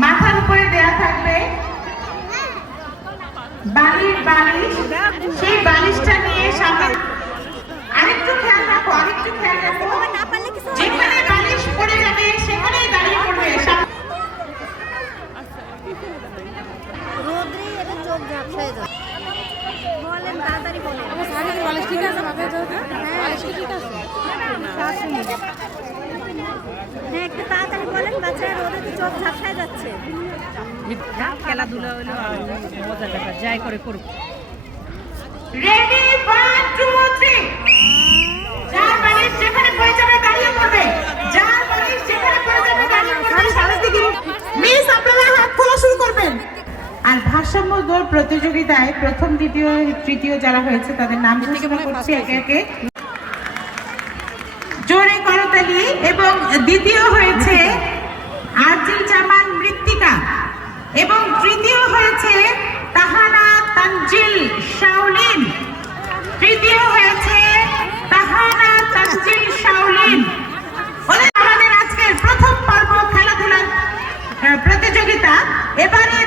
মাথার উপরে দেয়া থাকবে বালির বালিশ, সেই বালিশটা নিয়ে সামনে আরেকটু খেয়াল রাখো, যেখানে বালিশ পড়ে যাবে সেখানেই দাঁড়িয়ে পড়বে। একটু তাড়াতাড়ি বলেন, বাচ্চারা রোদে তো চোখ ঝাপসায় যাচ্ছে। খেলাধুলা হলো মজার ব্যাপার, যাই করে করুক। রেডি 1 2 3 যার বালিশ যেখানে পড়ে যাবে দাঁড়িয়ে পড়বে, যার বালিশ যেখানে পড়ে যাবে দাঁড়িয়ে পড়বে। সামনের দিকে মিস, আপনারা হাত খোলা শুরু করবেন। আর ভারসাম্য দৌড় প্রতিযোগিতায় প্রথম, দ্বিতীয়, তৃতীয় যারা হয়েছে তাদের নাম ঘোষণা করছি একে একে। জোরে করতালি। এবং দ্বিতীয় হয়েছে আজিল জামান মৃত্তিকা, এবং তৃতীয় হয়েছে তাহানা তানজিল শাওলিন। তৃতীয় হয়েছে তাহানা তানজিল শাওলিন। আমাদের আজকের প্রথম পর্ব খেলাধুলার প্রতিযোগিতা। এবারে